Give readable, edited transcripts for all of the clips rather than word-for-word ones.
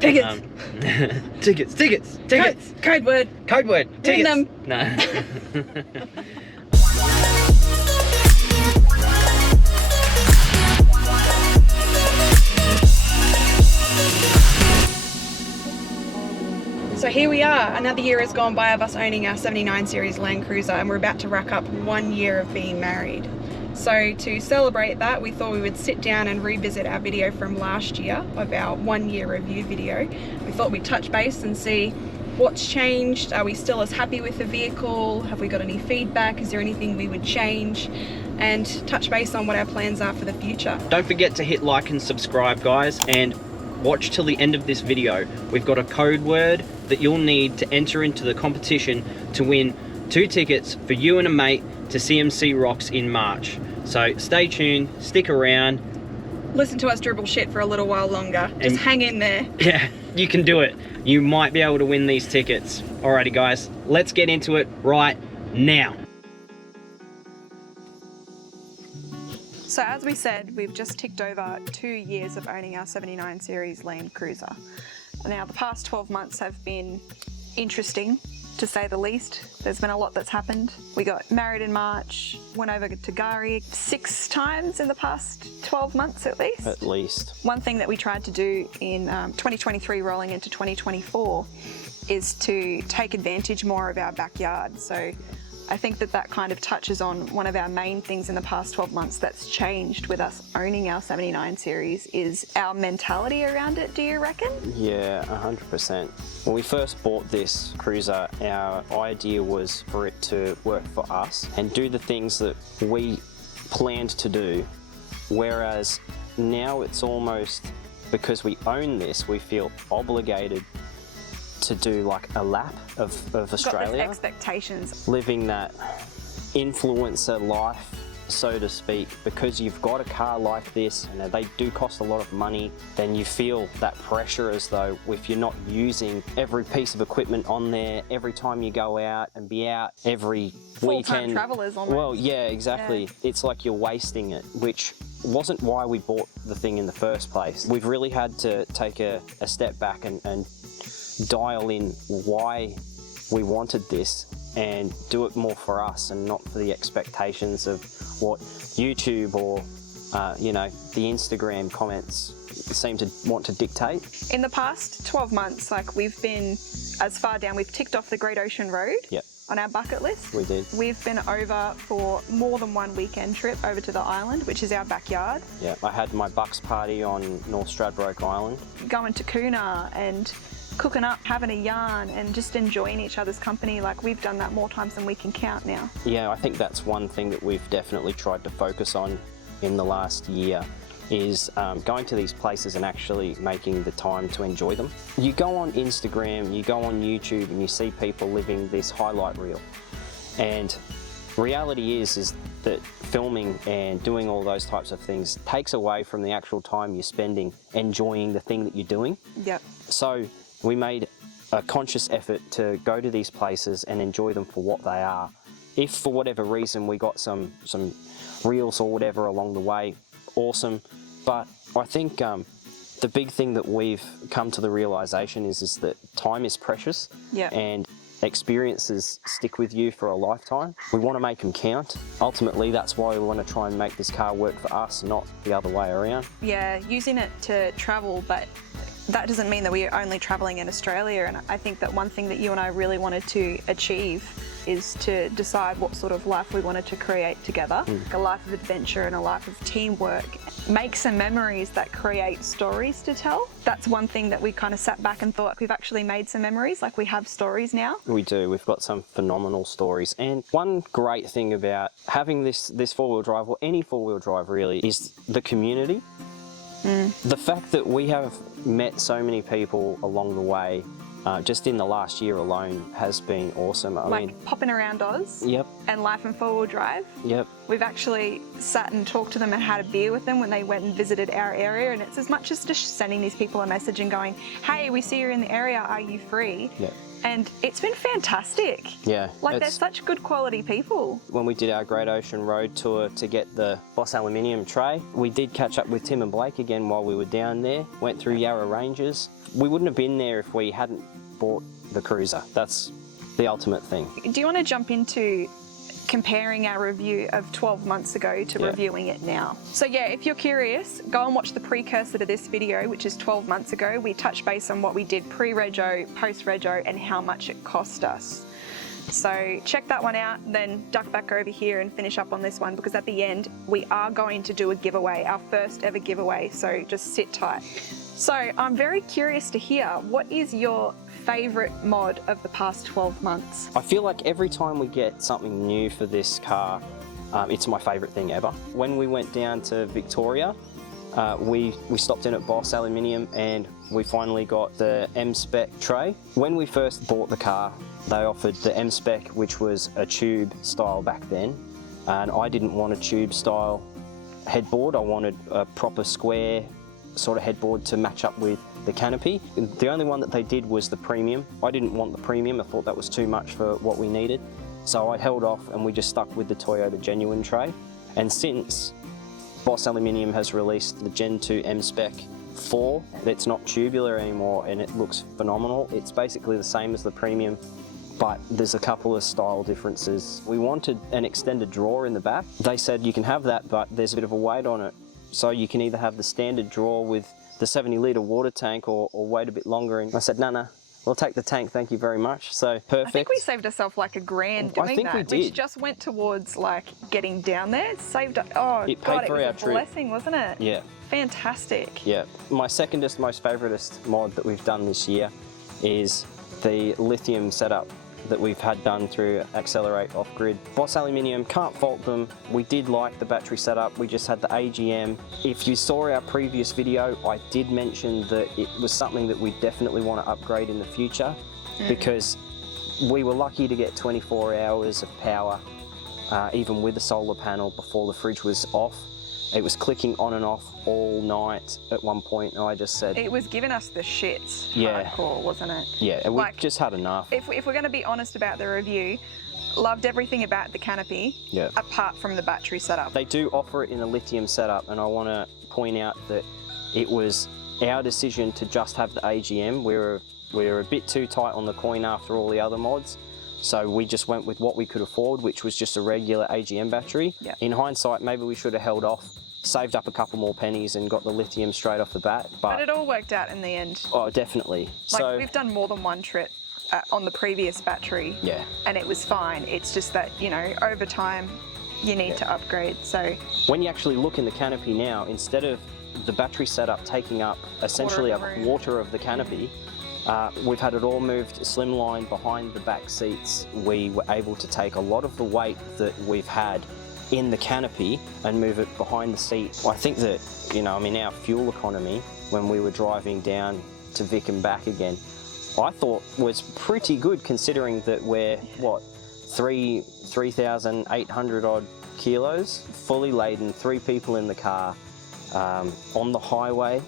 Tickets. Tickets. Code word. Code word. Tickets. Win them. No. So here we are, another year has gone by of us owning our 79 Series Landcruiser, and we're about to rack up 1 year of being married. So to celebrate that, we thought we would sit down and revisit our video from last year of our 1 year review video. We thought we'd touch base and see what's changed. Are we still as happy with the vehicle? Have we got any feedback? Is there anything we would change? And touch base on what our plans are for the future. Don't forget to hit like and subscribe, guys, and watch till the end of this video. We've got a code word that you'll need to enter into the competition to win 2 tickets for you and a mate to CMC Rocks in March. So stay tuned, stick around. Listen to us dribble shit for a little while longer. Just hang in there. Yeah, you can do it. You might be able to win these tickets. Alrighty guys, let's get into it right now. So as we said, we've just ticked over 2 years of owning our 79 Series Landcruiser. Now the past 12 months have been interesting, to say the least. There's been a lot that's happened. We got married in March, went over to Gari 6 times in the past 12 months at least. At least. One thing that we tried to do in 2023 rolling into 2024 is to take advantage more of our backyard. So I think that that kind of touches on one of our main things in the past 12 months that's changed with us owning our 79 Series is our mentality around it, do you reckon? Yeah, 100%. When we first bought this cruiser, our idea was for it to work for us and do the things that we planned to do, whereas now it's almost, because we own this, we feel obligated to do like a lap of Australia. Got those expectations. Living that influencer life, so to speak, because you've got a car like this and they do cost a lot of money, then you feel that pressure as though if you're not using every piece of equipment on there every time you go out and be out every Full-time weekend. travelers almost. Well, yeah, exactly. Yeah. It's like you're wasting it, which wasn't why we bought the thing in the first place. We've really had to take a step back and dial in why we wanted this and do it more for us and not for the expectations of what YouTube or you know, the Instagram comments seem to want to dictate. In the past 12 months, like we've been as far down, we've ticked off the Great Ocean Road. Yep. On our bucket list. We did. We've been over for more than 1 weekend trip over to the island, which is our backyard. Yeah, I had my Bucks party on North Stradbroke Island. Going to Kuna and cooking up, having a yarn and just enjoying each other's company. Like we've done that more times than we can count now. Yeah, I think that's one thing that we've definitely tried to focus on in the last year is going to these places and actually making the time to enjoy them. You go on Instagram, you go on YouTube and you see people living this highlight reel. And reality is that filming and doing all those types of things takes away from the actual time you're spending enjoying the thing that you're doing. Yep. So we made a conscious effort to go to these places and enjoy them for what they are. If for whatever reason we got some reels or whatever along the way, awesome. But I think the big thing that we've come to the realization is that time is precious. Yep. And experiences stick with you for a lifetime. We want to make them count. Ultimately, that's why we want to try and make this car work for us, not the other way around. Yeah, using it to travel, but that doesn't mean that we're only traveling in Australia. And I think that one thing that you and I really wanted to achieve is to decide what sort of life we wanted to create together. A life of adventure and a life of teamwork. Make some memories that create stories to tell. That's one thing that we kind of sat back and thought, we've actually made some memories, like we have stories now. We do, we've got some phenomenal stories. And one great thing about having this four-wheel drive, or any four-wheel drive really, is the community. The fact that we have met so many people along the way, just in the last year alone, has been awesome. I mean, popping around Oz. Yep. And life and four-wheel drive. Yep. We've actually sat and talked to them and had a beer with them when they went and visited our area, and it's as much as just sending these people a message and going, hey, we see you're in the area, are you free? Yep. And it's been fantastic. Yeah. Like, they're such good quality people. When we did our Great Ocean Road tour to get the Boss Aluminium tray, we did catch up with Tim and Blake again while we were down there. Went through Yarra Ranges. we wouldn't have been there if we hadn't bought the Cruiser. That's the ultimate thing. Do you want to jump into comparing our review of 12 months ago to reviewing it now? So yeah, if you're curious, go and watch the precursor to this video, which is 12 months ago. We touched base on what we did pre-rego, post-rego, and how much it cost us. So check that one out, then duck back over here and finish up on this one, because at the end we are going to do a giveaway, our first ever giveaway, so just sit tight. So I'm very curious to hear, what is your favourite mod of the past 12 months? I feel like every time we get something new for this car, it's my favourite thing ever. When we went down to Victoria, we stopped in at Boss Aluminium and we finally got the M-Spec tray. When we first bought the car, they offered the M-Spec, which was a tube style back then, and I didn't want a tube style headboard. I wanted a proper square sort of headboard to match up with the Canopy. The only one that they did was the premium. I didn't want the premium, I thought that was too much for what we needed. So I held off and we just stuck with the Toyota Genuine tray. And since Boss Aluminium has released the Gen 2 M-Spec 4, it's not tubular anymore and it looks phenomenal. It's basically the same as the premium, but there's a couple of style differences. We wanted an extended drawer in the back. They said you can have that, but there's a bit of a weight on it. So you can either have the standard drawer with the 70-litre water tank or wait a bit longer. And I said, no, we'll take the tank, thank you very much. So perfect. I think we saved ourselves like $1 grand doing I think that, we did. which just went towards like getting down there. It saved us, oh it God, paid for it our was a trip. blessing, wasn't it? Yeah. Fantastic. Yeah. My secondest, most favouriteest mod that we've done this year is the Lithium setup that we've had done through Accelerate Off-Grid. Boss Aluminium, can't fault them. We did like the battery setup. We just had the AGM. If you saw our previous video, I did mention that it was something that we definitely want to upgrade in the future because we were lucky to get 24 hours of power, even with the solar panel before the fridge was off. It was clicking on and off all night at one point, and I just said... It was giving us the shits, yeah, hardcore, wasn't it? Yeah, we like, just had enough. If we're going to be honest about the review, loved everything about the Canopy, apart from the battery setup. They do offer it in a lithium setup, and I want to point out that it was our decision to just have the AGM. We were a bit too tight on the coin after all the other mods. So we just went with what we could afford, which was just a regular AGM battery. Yep. In hindsight, maybe we should have held off, saved up a couple more pennies and got the lithium straight off the bat. But it all worked out in the end. Oh, definitely. Like, so we've done more than one trip on the previous battery. Yeah. And it was fine. It's just that, you know, over time, you need to upgrade, so. When you actually look in the Canopy now, instead of the battery setup taking up essentially a quarter of the Canopy, we've had it all moved Slimline behind the back seats. We were able to take a lot of the weight that we've had in the Canopy and move it behind the seat. I think that, you know, I mean, our fuel economy when we were driving down to Vic and back again, I thought was pretty good considering that we're, what, 3,800 odd kilos, fully laden, 3 people in the car. On the highway,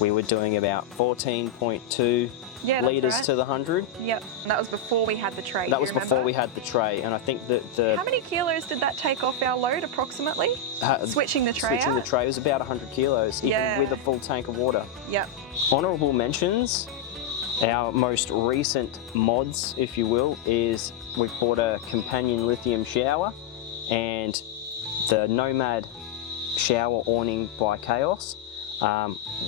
we were doing about 14.2 litres to the 100. Yep, and that was before we had the tray. That was before we had the tray, and I think that the... How many kilos did that take off our load approximately? Switching the tray Switching the tray was about 100 kilos, even with a full tank of water. Yep. Honourable mentions, our most recent mods, if you will, is we've bought a companion lithium shower and the Nomad shower awning by Chaos.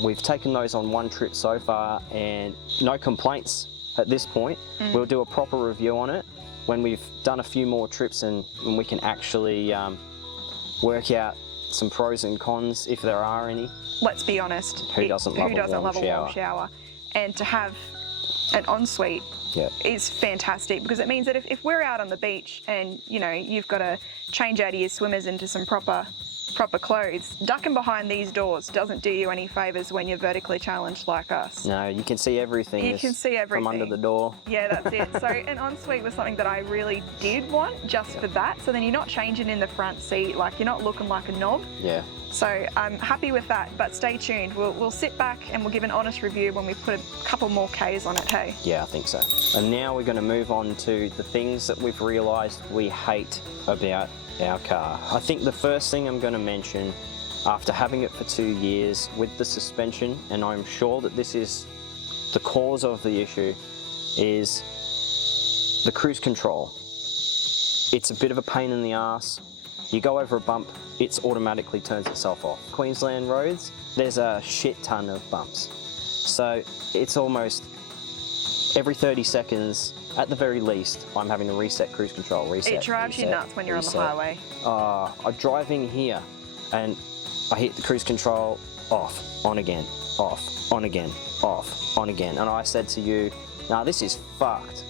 We've taken those on one trip so far and no complaints at this point. We'll do a proper review on it when we've done a few more trips and we can actually work out some pros and cons if there are any. Let's be honest, who doesn't love a warm shower? And to have an ensuite is fantastic because it means that if we're out on the beach and you know you've got to change out of your swimmers into some proper clothes, ducking behind these doors doesn't do you any favours when you're vertically challenged like us. No, you can see everything. You can see everything from under the door. Yeah, that's it. So an ensuite was something that I really did want just for that. So then you're not changing in the front seat, like you're not looking like a knob. Yeah. So I'm happy with that, but stay tuned. We'll sit back and we'll give an honest review when we put a couple more Ks on it, hey? Yeah, I think so. And now we're going to move on to the things that we've realised we hate about our car. I think the first thing I'm going to mention, after having it for 2 years with the suspension, and I'm sure that this is the cause of the issue is the cruise control. It's a bit of a pain in the ass. You go over a bump, it automatically turns itself off. Queensland roads, there's a shit ton of bumps. So it's almost every 30 seconds, at the very least, I'm having to reset cruise control, reset. It drives you nuts when you're on the highway. I'm driving here and I hit the cruise control, off, on again, off, on again, off, on again. And I said to you, nah, this is fucked.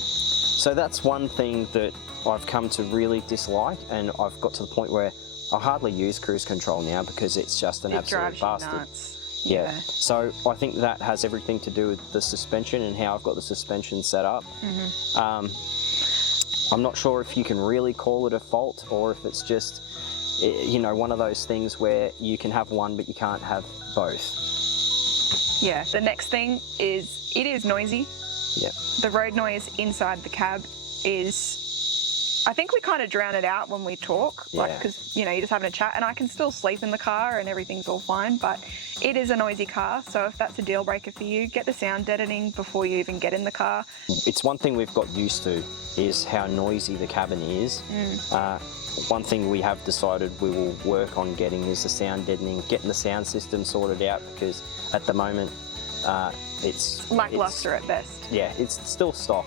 So that's one thing that I've come to really dislike, and I've got to the point where I hardly use cruise control now because it's just an absolute bastard. Nuts. Yeah. So I think that has everything to do with the suspension and how I've got the suspension set up. I'm not sure if you can really call it a fault or if it's just, you know, one of those things where you can have one but you can't have both. Yeah. The next thing is, it is noisy. Yeah. The road noise inside the cab is, I think we kind of drown it out when we talk, like, because, you know, you're just having a chat, and I can still sleep in the car and everything's all fine, but it is a noisy car. So if that's a deal breaker for you, get the sound deadening before you even get in the car. It's one thing we've got used to is how noisy the cabin is. One thing we have decided we will work on getting is the sound deadening, getting the sound system sorted out, because at the moment it's lackluster at best. Yeah, it's still stock.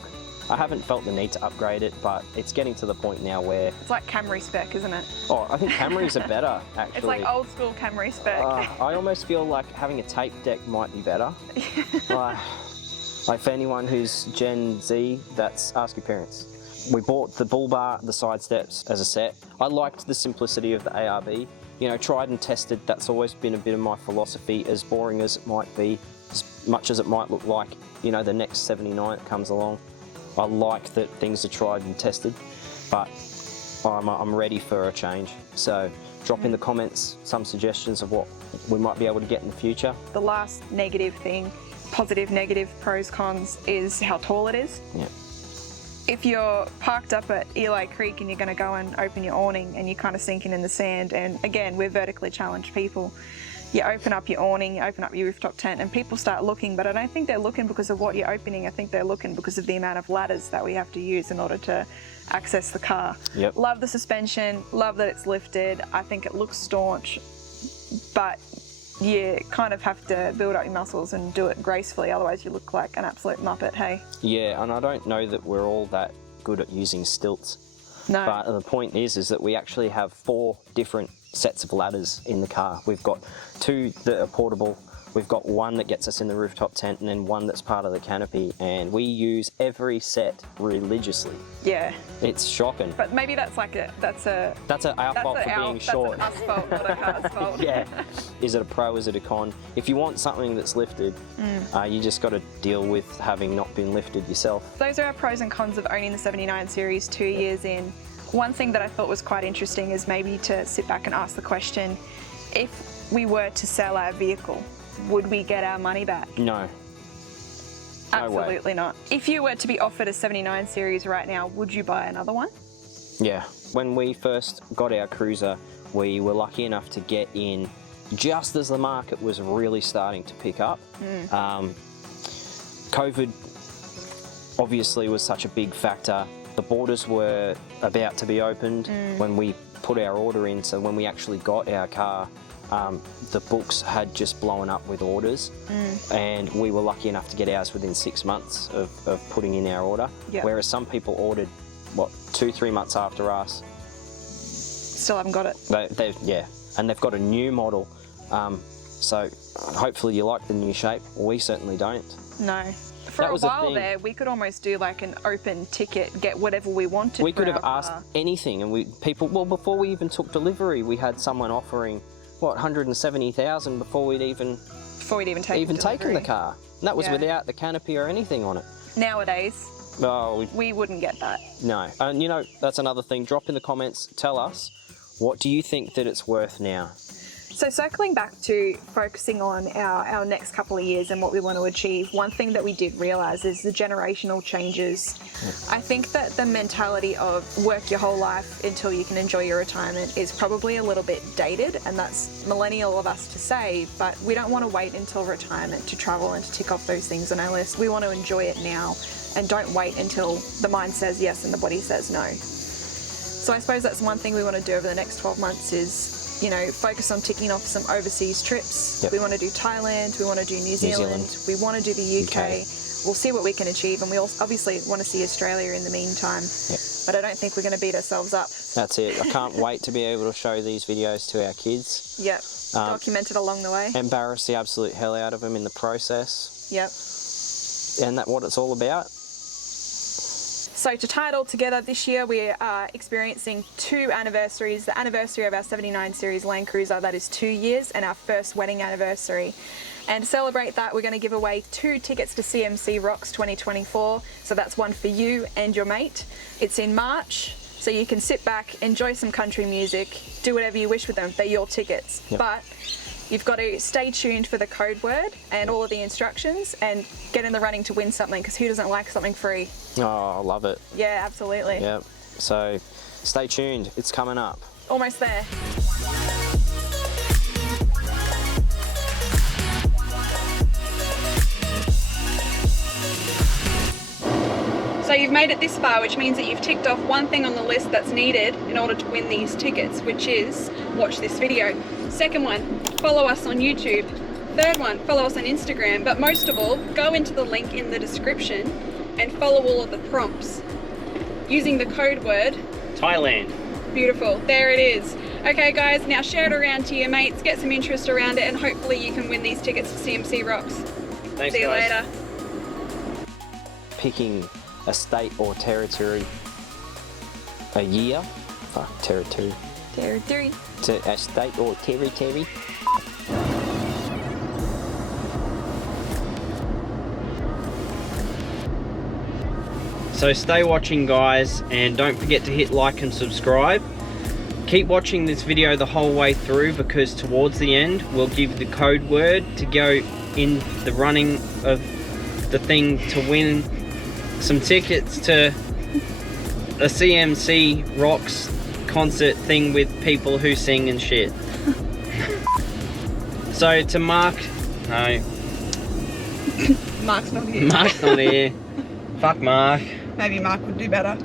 I haven't felt the need to upgrade it, but it's getting to the point now where... It's like Camry spec, isn't it? Oh, I think Camrys are better, actually. It's like old school Camry spec. I almost feel like having a tape deck might be better. Like for anyone who's Gen Z, ask your parents. We bought the Bullbar, the Sidesteps as a set. I liked the simplicity of the ARB. You know, tried and tested, that's always been a bit of my philosophy, as boring as it might be, as much as it might look like, you know, the next 79 that comes along. I like that things are tried and tested, but I'm ready for a change. So drop in the comments some suggestions of what we might be able to get in the future. The last negative thing, positive, negative, pros, cons, is how tall it is. Yeah. If you're parked up at Eli Creek and you're going to go and open your awning and you're kind of sinking in the sand, and again, we're vertically challenged people, you open up your awning, you open up your rooftop tent, and people start looking, but I don't think they're looking because of what you're opening. I think they're looking because of the amount of ladders that we have to use in order to access the car. Yep. Love the suspension, love that it's lifted. I think it looks staunch, but you kind of have to build up your muscles and do it gracefully, otherwise you look like an absolute muppet, hey? Yeah, and I don't know that we're all that good at using stilts. No. But the point is that we actually have 4 different sets of ladders in the car. We've got 2 that are portable, we've got 1 that gets us in the rooftop tent, and then 1 that's part of the canopy, and we use every set religiously. Yeah. It's shocking. But maybe that's like our fault for being short. That's an us fault, not a car's fault. Yeah. Is it a pro, is it a con? If you want something that's lifted, you just got to deal with having not been lifted yourself. Those are our pros and cons of owning the 79 series 2 years in. One thing that I thought was quite interesting is maybe to sit back and ask the question, if we were to sell our vehicle, would we get our money back? No. Absolutely not. If you were to be offered a 79 series right now, would you buy another one? Yeah. When we first got our cruiser, we were lucky enough to get in just as the market was really starting to pick up. COVID obviously was such a big factor. The borders were about to be opened when we put our order in, so when we actually got our car, the books had just blown up with orders, and we were lucky enough to get ours within 6 months of putting in our order, whereas some people ordered, what, 2-3 months after us. Still haven't got it. Yeah, and they've got a new model, so hopefully you like the new shape. We certainly don't. No. For a while there, we could almost do like an open ticket, get whatever we wanted. We could have asked anything, and well, before we even took delivery, we had someone offering, what, 170,000 before we'd even taken the car. And that was without the canopy or anything on it. Nowadays, we wouldn't get that. No, and you know, that's another thing. Drop in the comments, tell us, what do you think that it's worth now? So circling back to focusing on our next couple of years and what we want to achieve, one thing that we did realise is the generational changes. I think that the mentality of work your whole life until you can enjoy your retirement is probably a little bit dated, and that's millennial of us to say, but we don't want to wait until retirement to travel and to tick off those things on our list. We want to enjoy it now and don't wait until the mind says yes and the body says no. So I suppose that's one thing we want to do over the next 12 months is, you know, focus on ticking off some overseas trips. Yep. We want to do Thailand, we want to do New Zealand, we want to do the UK. We'll see what we can achieve, and we also obviously want to see Australia in the meantime. Yep. But I don't think we're going to beat ourselves up. That's it. I can't wait to be able to show these videos to our kids. Yep, documented along the way. Embarrass the absolute hell out of them in the process. Yep. And that's what it's all about. So to tie it all together, this year we are experiencing 2 anniversaries. The anniversary of our 79 Series Landcruiser, that is 2 years, and our first wedding anniversary. And to celebrate that, we're going to give away 2 tickets to CMC Rocks 2024. So that's one for you and your mate. It's in March, so you can sit back, enjoy some country music, do whatever you wish with them. They're your tickets. Yep. But you've got to stay tuned for the code word and all of the instructions and get in the running to win something, because who doesn't like something free? Oh, I love it. Yeah, absolutely. Yep. So stay tuned. It's coming up. Almost there. So you've made it this far, which means that you've ticked off one thing on the list that's needed in order to win these tickets, which is watch this video. Second one, follow us on YouTube. Third one, follow us on Instagram. But most of all, go into the link in the description and follow all of the prompts using the code word Thailand. beautiful. There it is. Okay guys, now share it around to your mates, get some interest around it, and hopefully you can win these tickets to CMC Rocks. Thanks, See you guys. later. Picking a state or territory a year. Fuck, territory. Territory. A state or territory. So stay watching, guys, and don't forget to hit like and subscribe. Keep watching this video the whole way through, because towards the end we'll give the code word to go in the running of the thing to win some tickets to a CMC Rocks concert thing with people who sing and shit. So to Mark, no, Mark's not here. Mark's not here. Fuck Mark. Maybe Mark would do better.